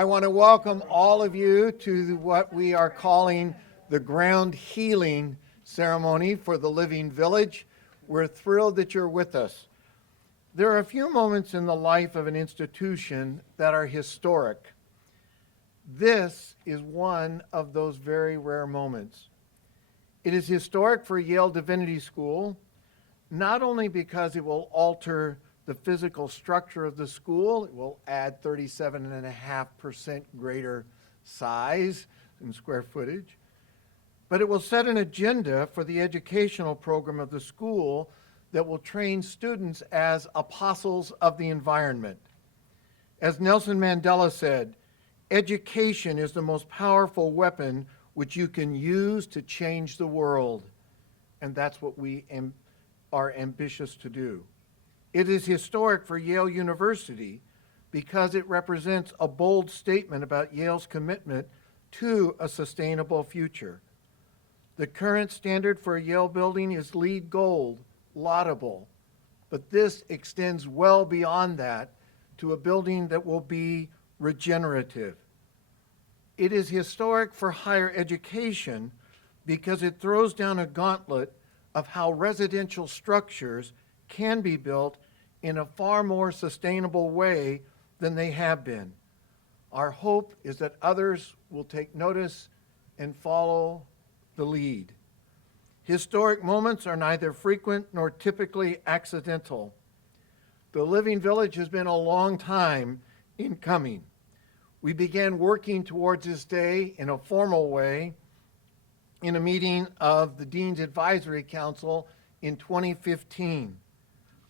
I want to welcome all of you to what we are calling the ground healing ceremony for the Living Village. We're thrilled that you're with us. There are a few moments in the life of an institution that are historic. This is one of those very rare moments. It is historic for Yale Divinity School, not only because it will alter the physical structure of the school, it will add 37.5% greater size in square footage, but it will set an agenda for the educational program of the school that will train students as apostles of the environment. As Nelson Mandela said, education is the most powerful weapon which you can use to change the world. And that's what we are ambitious to do. It is historic for Yale University because it represents a bold statement about Yale's commitment to a sustainable future. The current standard for a Yale building is LEED Gold, laudable, but this extends well beyond that to a building that will be regenerative. It is historic for higher education because it throws down a gauntlet of how residential structures can be built in a far more sustainable way than they have been. Our hope is that others will take notice and follow the lead. Historic moments are neither frequent nor typically accidental. The Living Village has been a long time in coming. We began working towards this day in a formal way in a meeting of the Dean's Advisory Council in 2015.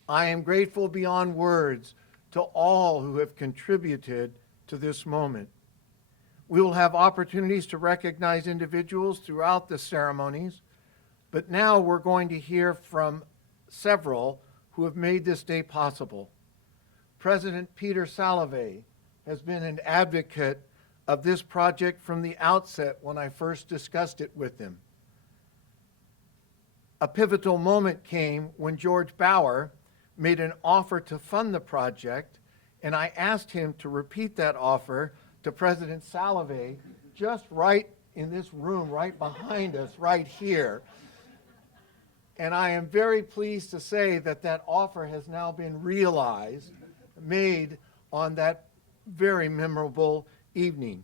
I am grateful beyond words to all who have contributed to this moment. We will have opportunities to recognize individuals throughout the ceremonies, but now we're going to hear from several who have made this day possible. President Peter Salovey has been an advocate of this project from the outset when I first discussed it with him. A pivotal moment came when George Bauer made an offer to fund the project, and I asked him to repeat that offer to President Salovey just right in this room, right behind us, right here. And I am very pleased to say that that offer has now been realized, made on that very memorable evening.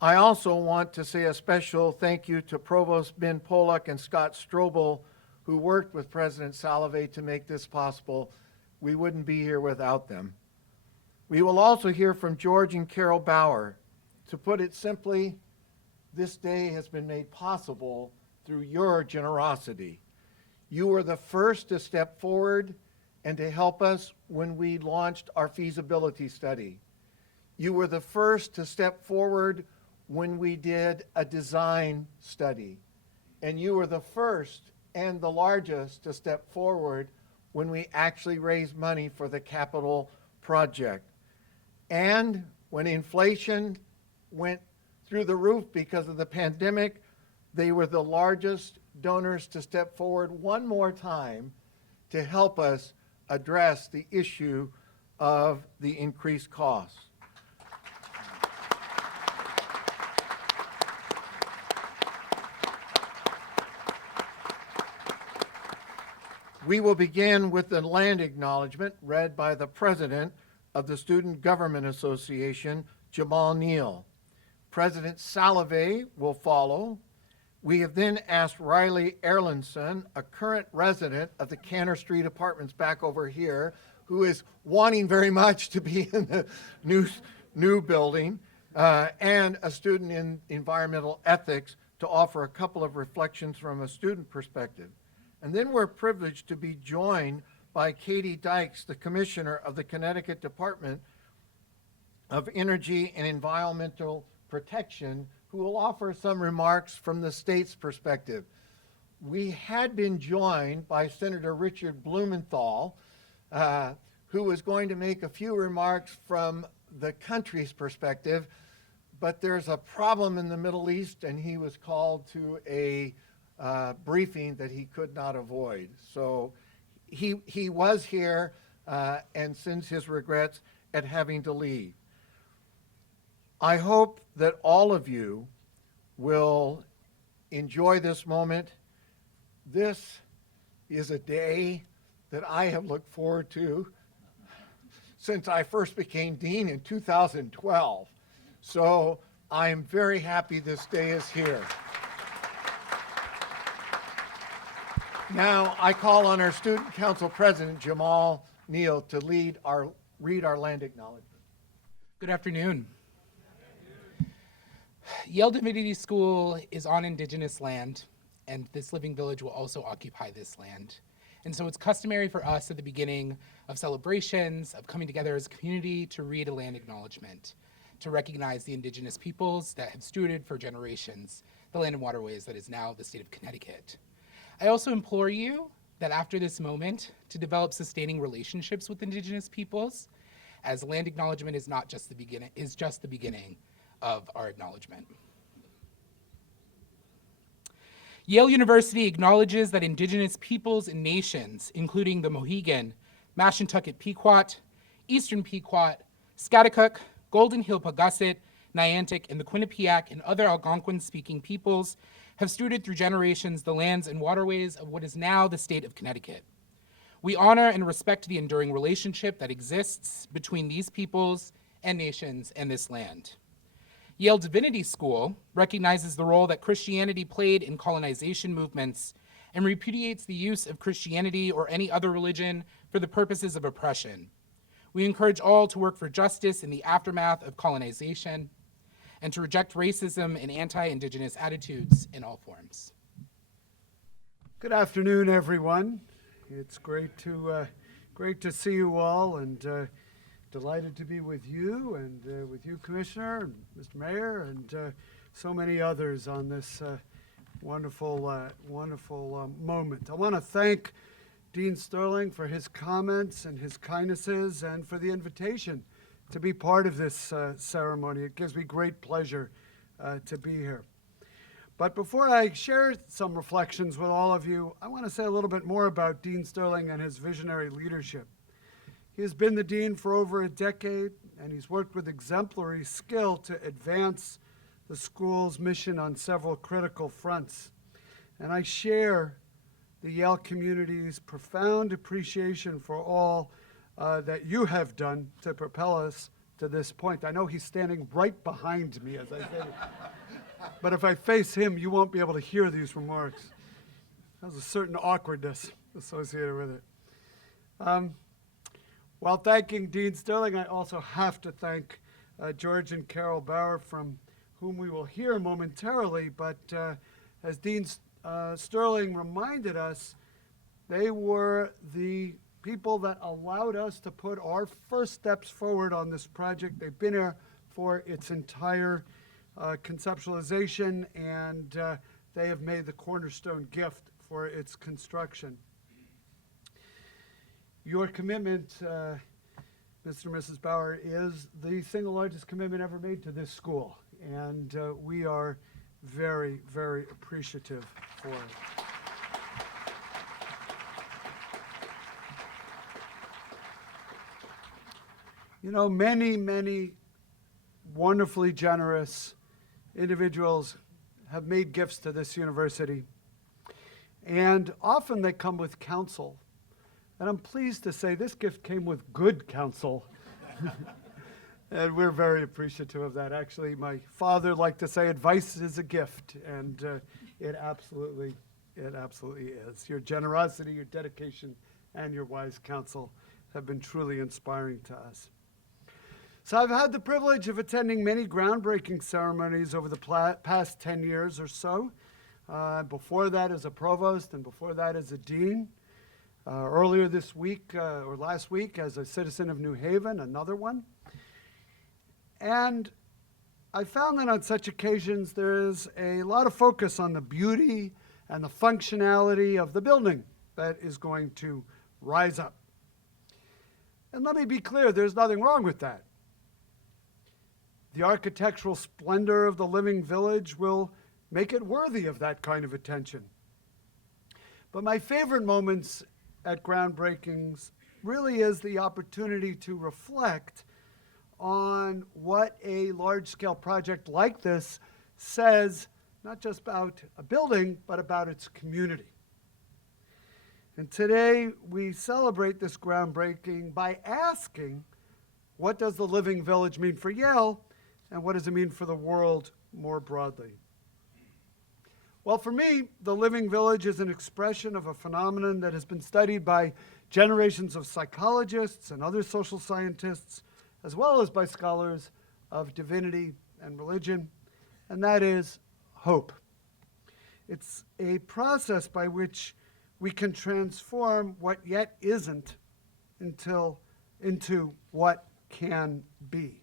I also want to say a special thank you to Provost Ben Polak and Scott Strobel, who worked with President Salovey to make this possible. We wouldn't be here without them. We will also hear from George and Carol Bauer. To put it simply, this day has been made possible through your generosity. You were the first to step forward and to help us when we launched our feasibility study. You were the first to step forward when we did a design study. And you were the first and the largest to step forward when we actually raised money for the capital project. And when inflation went through the roof because of the pandemic, they were the largest donors to step forward one more time to help us address the issue of the increased costs. We will begin with the land acknowledgement read by the president of the Student Government Association, Jamal Neal. President Salovey will follow. We have then asked Riley Erlandson, a current resident of the Cantor Street Apartments back over here, who is wanting very much to be in the new building, and a student in environmental ethics, to offer a couple of reflections from a student perspective. And then we're privileged to be joined by Katie Dykes, the Commissioner of the Connecticut Department of Energy and Environmental Protection, who will offer some remarks from the state's perspective. We had been joined by Senator Richard Blumenthal, who was going to make a few remarks from the country's perspective, but there's a problem in the Middle East, and he was called to a briefing that he could not avoid. So he was here and sends his regrets at having to leave. I hope that all of you will enjoy this moment. This is a day that I have looked forward to since I first became dean in 2012. So I am very happy this day is here. Now I call on our Student Council President, Jamal, Neal, to read our land acknowledgement. Good afternoon. Yale Divinity School is on Indigenous land, and this living village will also occupy this land. And so it's customary for us at the beginning of celebrations, of coming together as a community to read a land acknowledgement, to recognize the Indigenous peoples that have stewarded for generations the land and waterways that is now the state of Connecticut. I also implore you that after this moment to develop sustaining relationships with Indigenous peoples, as land acknowledgement is not just the beginning, is just the beginning of our acknowledgement. Yale University acknowledges that Indigenous peoples and nations, including the Mohegan, Mashantucket Pequot, Eastern Pequot, Scotticook, Golden Hill Pagussit, Niantic, and the Quinnipiac and other Algonquin-speaking peoples have stewarded through generations the lands and waterways of what is now the state of Connecticut. We honor and respect the enduring relationship that exists between these peoples and nations and this land. Yale Divinity School recognizes the role that Christianity played in colonization movements and repudiates the use of Christianity or any other religion for the purposes of oppression. We encourage all to work for justice in the aftermath of colonization and to reject racism and anti-Indigenous attitudes in all forms. Good afternoon, everyone. It's great to see you all, and delighted to be with you and with you, Commissioner, and Mr. Mayor, and so many others on this wonderful moment. I want to thank Dean Sterling for his comments and his kindnesses and for the invitation to be part of this ceremony. It gives me great pleasure to be here. But before I share some reflections with all of you, I want to say a little bit more about Dean Sterling and his visionary leadership. He has been the dean for over a decade, and he's worked with exemplary skill to advance the school's mission on several critical fronts. And I share the Yale community's profound appreciation for all that you have done to propel us to this point. I know he's standing right behind me as I say it, but if I face him, you won't be able to hear these remarks. There's a certain awkwardness associated with it. While thanking Dean Sterling, I also have to thank George and Carol Bauer, from whom we will hear momentarily, but as Dean Sterling reminded us, they were the people that allowed us to put our first steps forward on this project. They've been here for its entire conceptualization, and they have made the cornerstone gift for its construction. Your commitment, Mr. and Mrs. Bauer, is the single largest commitment ever made to this school, and we are very, very appreciative for it. You know, many wonderfully generous individuals have made gifts to this university, and often they come with counsel. And I'm pleased to say this gift came with good counsel. And we're very appreciative of that. Actually, my father liked to say advice is a gift, and it absolutely is. Your generosity, your dedication, and your wise counsel have been truly inspiring to us. So I've had the privilege of attending many groundbreaking ceremonies over the past 10 years or so. Before that as a provost, and before that as a dean. Earlier this week, or last week, as a citizen of New Haven, another one. And I found that on such occasions there is a lot of focus on the beauty and the functionality of the building that is going to rise up. And let me be clear, there's nothing wrong with that. The architectural splendor of the living village will make it worthy of that kind of attention. But my favorite moments at groundbreakings really is the opportunity to reflect on what a large-scale project like this says, not just about a building, but about its community. And today we celebrate this groundbreaking by asking, what does the Living Village mean for Yale, and what does it mean for the world more broadly? Well, for me, the Living Village is an expression of a phenomenon that has been studied by generations of psychologists and other social scientists, as well as by scholars of divinity and religion, and that is hope. It's a process by which we can transform what yet isn't into what can be.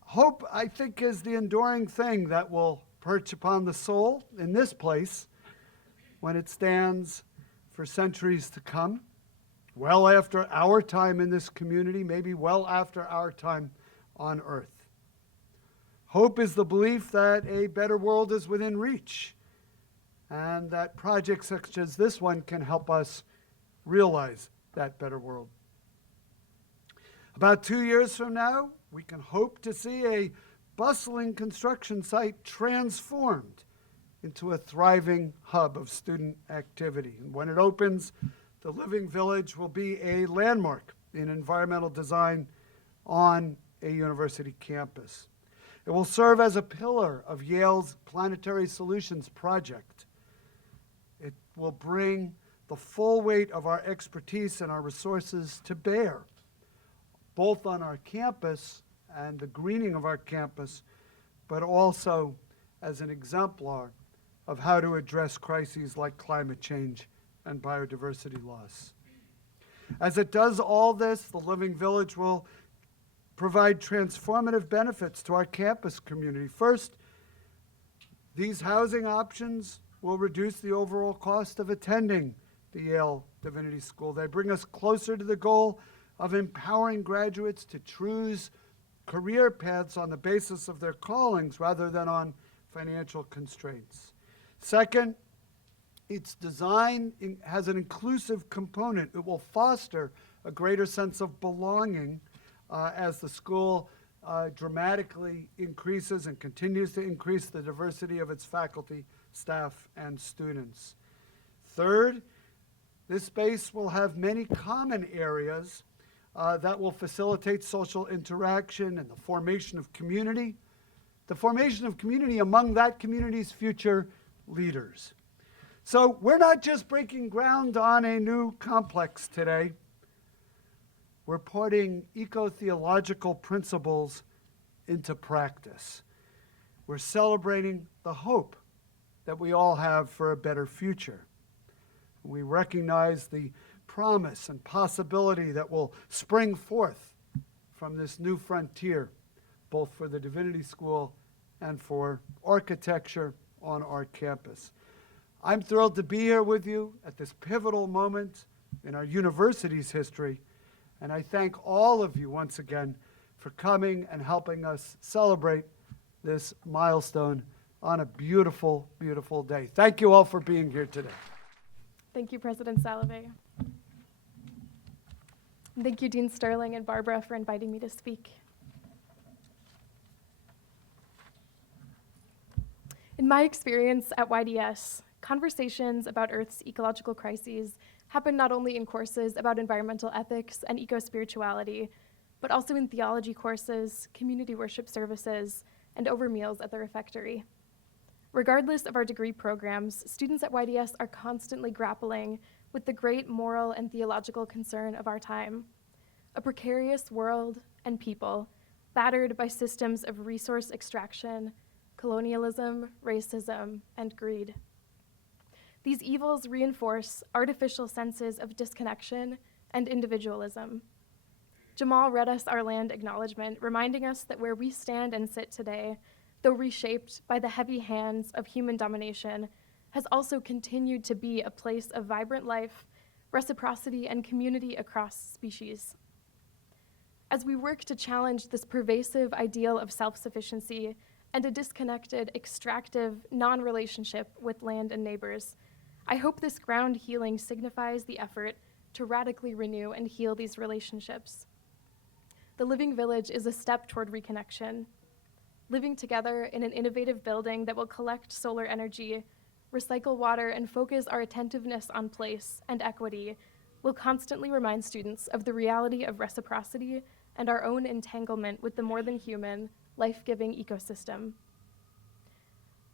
Hope, I think, is the enduring thing that will perch upon the soul in this place when it stands for centuries to come, well after our time in this community, maybe well after our time on earth. Hope is the belief that a better world is within reach, and that projects such as this one can help us realize that better world. About 2 years from now, we can hope to see a bustling construction site transformed into a thriving hub of student activity. And when it opens, the Living Village will be a landmark in environmental design on a university campus. It will serve as a pillar of Yale's Planetary Solutions project. It will bring the full weight of our expertise and our resources to bear, both on our campus and the greening of our campus, but also as an exemplar of how to address crises like climate change and biodiversity loss. As it does all this, the Living Village will provide transformative benefits to our campus community. First, these housing options will reduce the overall cost of attending the Yale Divinity School. They bring us closer to the goal of empowering graduates to choose career paths on the basis of their callings rather than on financial constraints. Second, its design has an inclusive component. It will foster a greater sense of belonging as the school dramatically increases and continues to increase the diversity of its faculty, staff, and students. Third, this space will have many common areas that will facilitate social interaction and the formation of community among that community's future leaders. So we're not just breaking ground on a new complex today. We're putting eco-theological principles into practice. We're celebrating the hope that we all have for a better future. We recognize the promise and possibility that will spring forth from this new frontier, both for the Divinity School and for architecture on our campus. I'm thrilled to be here with you at this pivotal moment in our university's history, and I thank all of you once again for coming and helping us celebrate this milestone on a beautiful, beautiful day. Thank you all for being here today. Thank you, President Salovey. Thank you, Dean Sterling and Barbara, for inviting me to speak. In my experience at YDS, conversations about Earth's ecological crises happen not only in courses about environmental ethics and eco-spirituality, but also in theology courses, community worship services, and over meals at the refectory. Regardless of our degree programs, students at YDS are constantly grappling with the great moral and theological concern of our time: a precarious world and people battered by systems of resource extraction, colonialism, racism, and greed. These evils reinforce artificial senses of disconnection and individualism. Jamal read us our land acknowledgement, reminding us that where we stand and sit today, though reshaped by the heavy hands of human domination, has also continued to be a place of vibrant life, reciprocity, and community across species. As we work to challenge this pervasive ideal of self-sufficiency and a disconnected, extractive, non-relationship with land and neighbors, I hope this ground healing signifies the effort to radically renew and heal these relationships. the Living Village is a step toward reconnection. Living together in an innovative building that will collect solar energy, recycle water, and focus our attentiveness on place and equity will constantly remind students of the reality of reciprocity and our own entanglement with the more than human, life-giving ecosystem.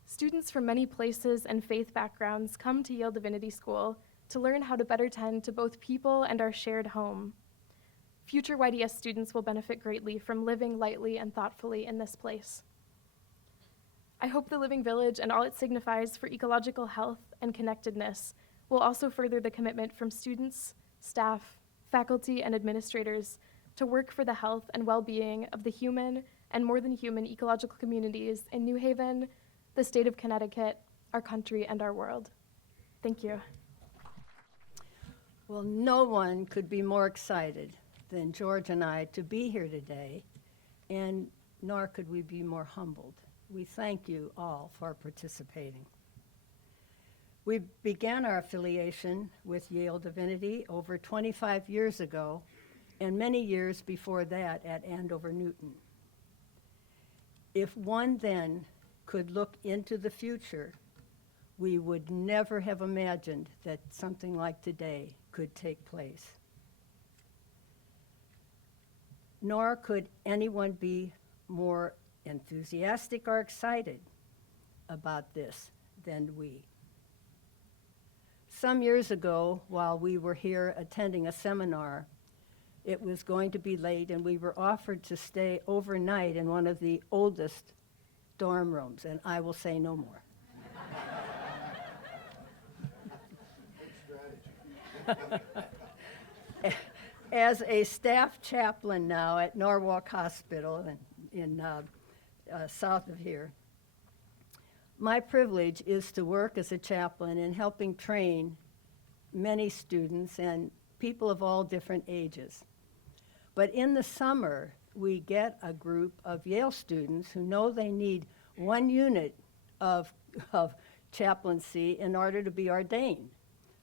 Students from many places and faith backgrounds come to Yale Divinity School to learn how to better tend to both people and our shared home. Future YDS students will benefit greatly from living lightly and thoughtfully in this place. I hope the Living Village and all it signifies for ecological health and connectedness will also further the commitment from students, staff, faculty, and administrators to work for the health and well-being of the human and more than human ecological communities in New Haven, the state of Connecticut, our country, and our world. Thank you. Well, no one could be more excited than George and I to be here today, and nor could we be more humbled. We thank you all for participating. We began our affiliation with Yale Divinity over 25 years ago, and many years before that at Andover Newton. If one then could look into the future, we would never have imagined that something like today could take place. Nor could anyone be more enthusiastic or excited about this than we. Some years ago, while we were here attending a seminar, it was going to be late, and we were offered to stay overnight in one of the oldest dorm rooms, and I will say no more. As a staff chaplain now at Norwalk Hospital in south of here, my privilege is to work as a chaplain in helping train many students and people of all different ages. But in the summer, we get a group of Yale students who know they need 1 unit of chaplaincy in order to be ordained.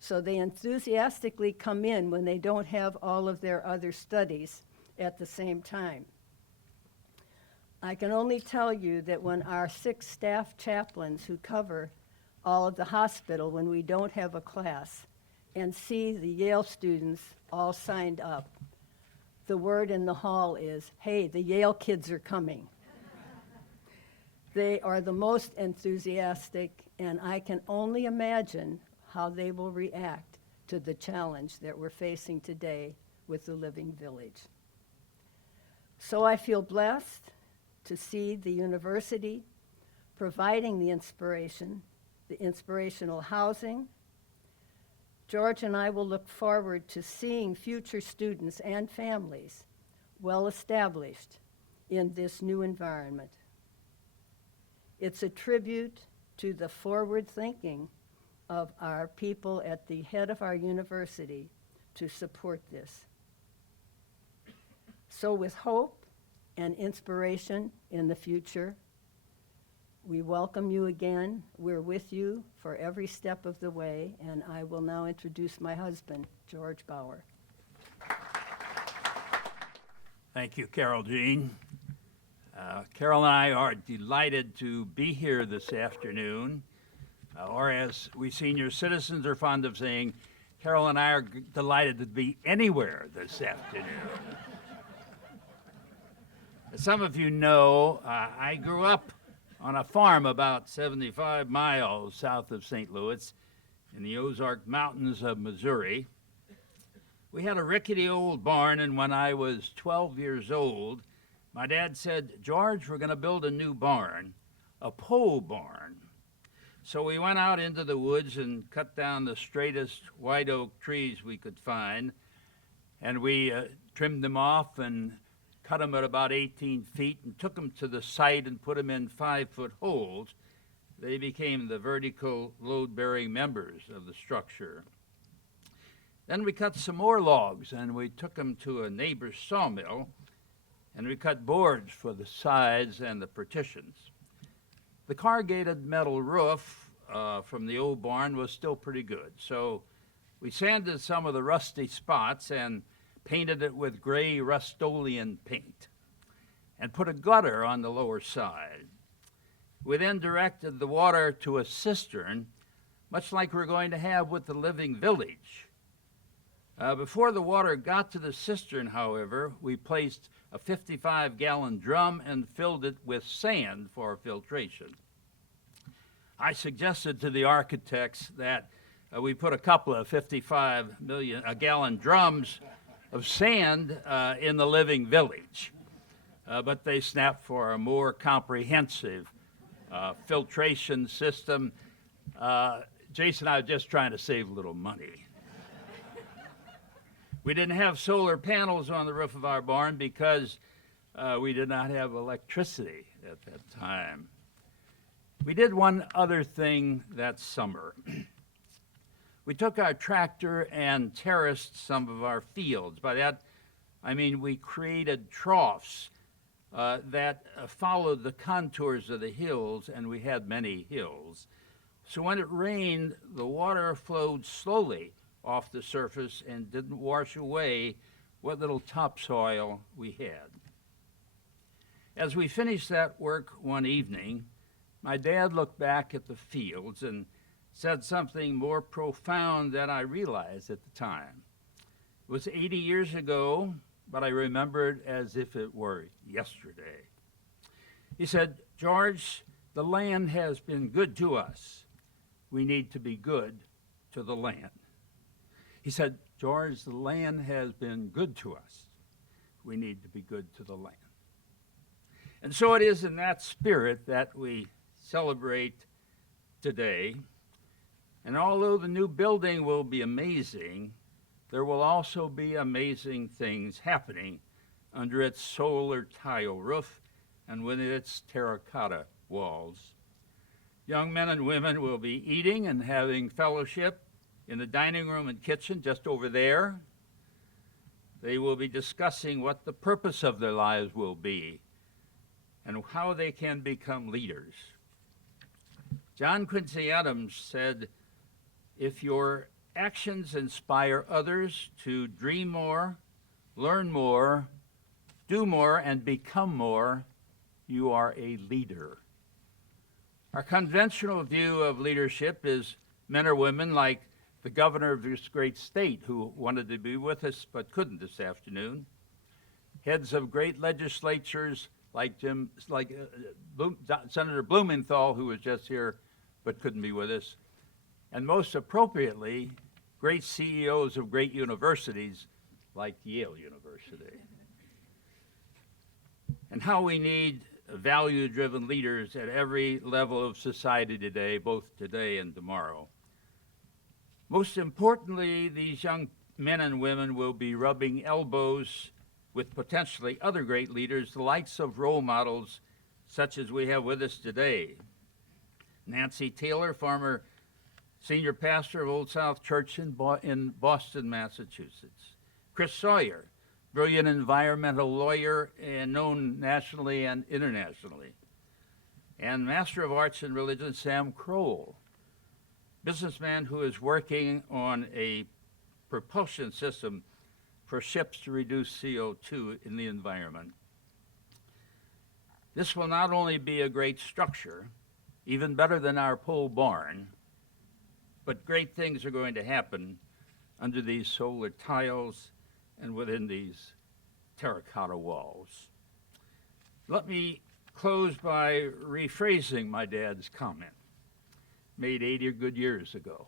So they enthusiastically come in when they don't have all of their other studies at the same time. I can only tell you that when our 6 staff chaplains who cover all of the hospital when we don't have a class and see the Yale students all signed up, the word in the hall is, hey, the Yale kids are coming. They are the most enthusiastic, and I can only imagine how they will react to the challenge that we're facing today with the Living Village. So I feel blessed to see the university providing the inspiration, the inspirational housing. George and I will look forward to seeing future students and families well established in this new environment. It's a tribute to the forward thinking of our people at the head of our university to support this. So with hope and inspiration in the future, we welcome you again. We're with you for every step of the way, and I will now introduce my husband, George Bauer. Thank you, Carol Jean. Carol and I are delighted to be here this afternoon, or as we senior citizens are fond of saying, Carol and I are delighted to be anywhere this afternoon. As some of you know, I grew up on a farm about 75 miles south of St. Louis in the Ozark Mountains of Missouri. We had a rickety old barn, and when I was 12 years old, my dad said, George, we're going to build a new barn, a pole barn. So we went out into the woods and cut down the straightest white oak trees we could find, and we trimmed them off and cut them at about 18 feet and took them to the site and put them in 5-foot holes. They became the vertical load-bearing members of the structure. Then we cut some more logs and we took them to a neighbor's sawmill, and we cut boards for the sides and the partitions. The corrugated metal roof from the old barn was still pretty good, so we sanded some of the rusty spots and painted it with gray Rust-Oleum paint, and put a gutter on the lower side. We then directed the water to a cistern, much like we're going to have with the Living Village. Before the water got to the cistern, however, we placed a 55-gallon drum and filled it with sand for filtration. I suggested to the architects that we put a couple of 55-gallon drums of sand in the Living Village, but they snapped for a more comprehensive filtration system. Jason and I were just trying to save a little money. We didn't have solar panels on the roof of our barn because we did not have electricity at that time. We did one other thing that summer. We took our tractor and terraced some of our fields. By that, I mean we created troughs that followed the contours of the hills, and we had many hills. So when it rained, the water flowed slowly off the surface and didn't wash away what little topsoil we had. As we finished that work one evening, my dad looked back at the fields and said something more profound than I realized at the time. It was 80 years ago, but I remembered as if it were yesterday. He said, "George, the land has been good to us. We need to be good to the land." He said, "George, the land has been good to us. We need to be good to the land." And so it is in that spirit that we celebrate today. And although the new building will be amazing, there will also be amazing things happening under its solar tile roof and within its terracotta walls. Young men and women will be eating and having fellowship in the dining room and kitchen just over there. They will be discussing what the purpose of their lives will be and how they can become leaders. John Quincy Adams said, "If your actions inspire others to dream more, learn more, do more, and become more, you are a leader." Our conventional view of leadership is men or women like the governor of this great state who wanted to be with us but couldn't this afternoon, heads of great legislatures like Senator Blumenthal, who was just here but couldn't be with us, and most appropriately, great CEOs of great universities like Yale University. And how we need value-driven leaders at every level of society today, both today and tomorrow. Most importantly, these young men and women will be rubbing elbows with potentially other great leaders, the likes of role models such as we have with us today. Nancy Taylor, former senior pastor of Old South Church in Boston, Massachusetts. Chris Sawyer, brilliant environmental lawyer and known nationally and internationally. And Master of Arts in Religion, Sam Kroll, businessman who is working on a propulsion system for ships to reduce CO2 in the environment. This will not only be a great structure, even better than our pole barn, but great things are going to happen under these solar tiles and within these terracotta walls. Let me close by rephrasing my dad's comment, made 80 good years ago.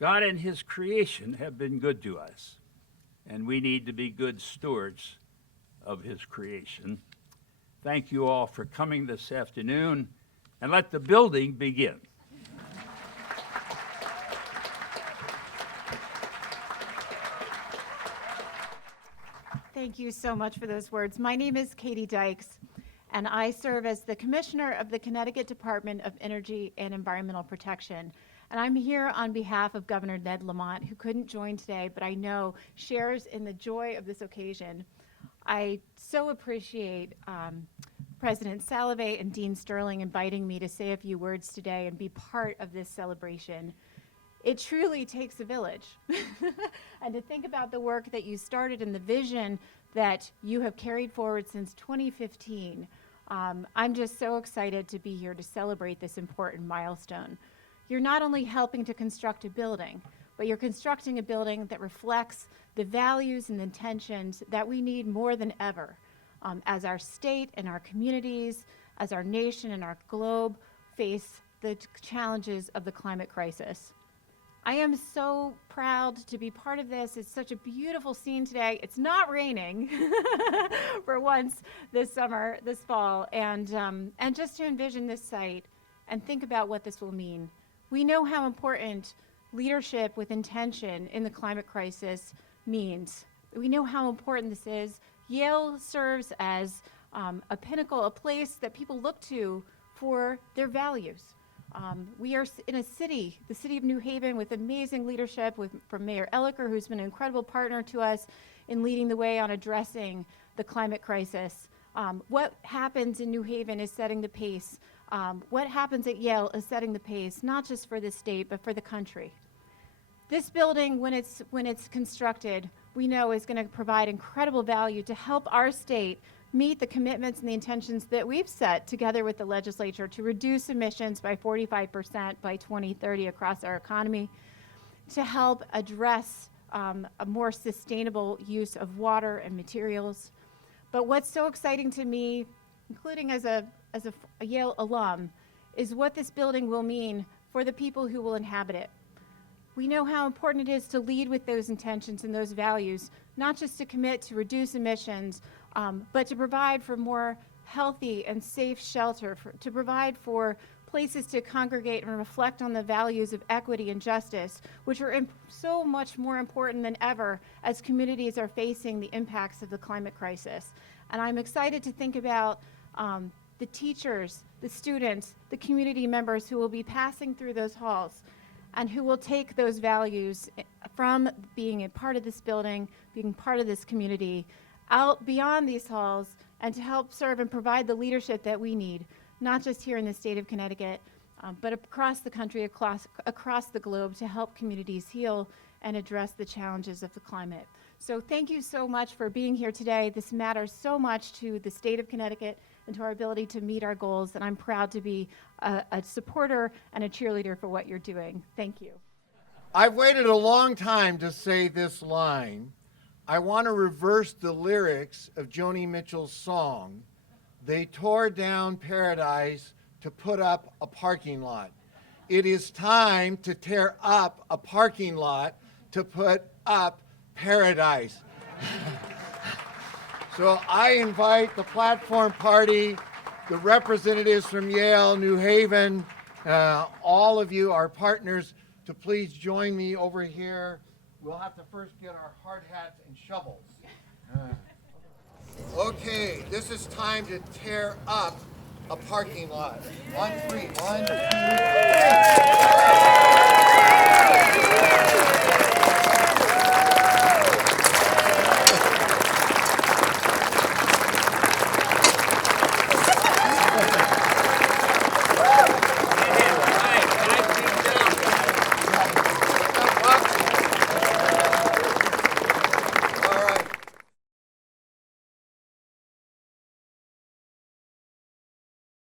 God and his creation have been good to us, and we need to be good stewards of his creation. Thank you all for coming this afternoon, and let the building begin. Thank you so much for those words. My name is Katie Dykes, and I serve as the Commissioner of the Connecticut Department of Energy and Environmental Protection. And I'm here on behalf of Governor Ned Lamont, who couldn't join today, but I know shares in the joy of this occasion. I so appreciate President Salovey and Dean Sterling inviting me to say a few words today and be part of this celebration. It truly takes a village. And to think about the work that you started and the vision that you have carried forward since 2015, I'm just so excited to be here to celebrate this important milestone. You're not only helping to construct a building, but you're constructing a building that reflects the values and intentions that we need more than ever as our state and our communities, as our nation and our globe face the challenges of the climate crisis. I am so proud to be part of this. It's such a beautiful scene today. It's not raining for once this summer, this fall, and just to envision this site and think about what this will mean. We know how important leadership with intention in the climate crisis means. We know how important this is. Yale serves as a pinnacle, a place that people look to for their values. We are in a city, the city of New Haven, with amazing leadership from Mayor Elliker, who's been an incredible partner to us in leading the way on addressing the climate crisis. What happens in New Haven is setting the pace. What happens at Yale is setting the pace, not just for the state, but for the country. This building, when it's constructed, we know is going to provide incredible value to help our state meet the commitments and the intentions that we've set together with the legislature to reduce emissions by 45% by 2030 across our economy, to help address a more sustainable use of water and materials. But what's so exciting to me, including as a Yale alum, is what this building will mean for the people who will inhabit it. We know how important it is to lead with those intentions and those values, not just to commit to reduce emissions, but to provide for more healthy and safe shelter, to provide for places to congregate and reflect on the values of equity and justice, which are so much more important than ever as communities are facing the impacts of the climate crisis. And I'm excited to think about the teachers, the students, the community members who will be passing through those halls and who will take those values from being a part of this building, being part of this community, out beyond these halls, and to help serve and provide the leadership that we need, not just here in the state of Connecticut, but across the country, across the globe, to help communities heal and address the challenges of the climate. So thank you so much for being here today. This matters so much to the state of Connecticut and to our ability to meet our goals, and I'm proud to be a supporter and a cheerleader for what you're doing. Thank you. I've waited a long time to say this line. I want to reverse the lyrics of Joni Mitchell's song, "They tore down paradise to put up a parking lot." It is time to tear up a parking lot to put up paradise. So I invite the platform party, the representatives from Yale, New Haven, all of you, our partners, to please join me over here. We'll have to first get our hard hats and shovels. Okay, this is time to tear up a parking lot. On three. 1, 2, 3.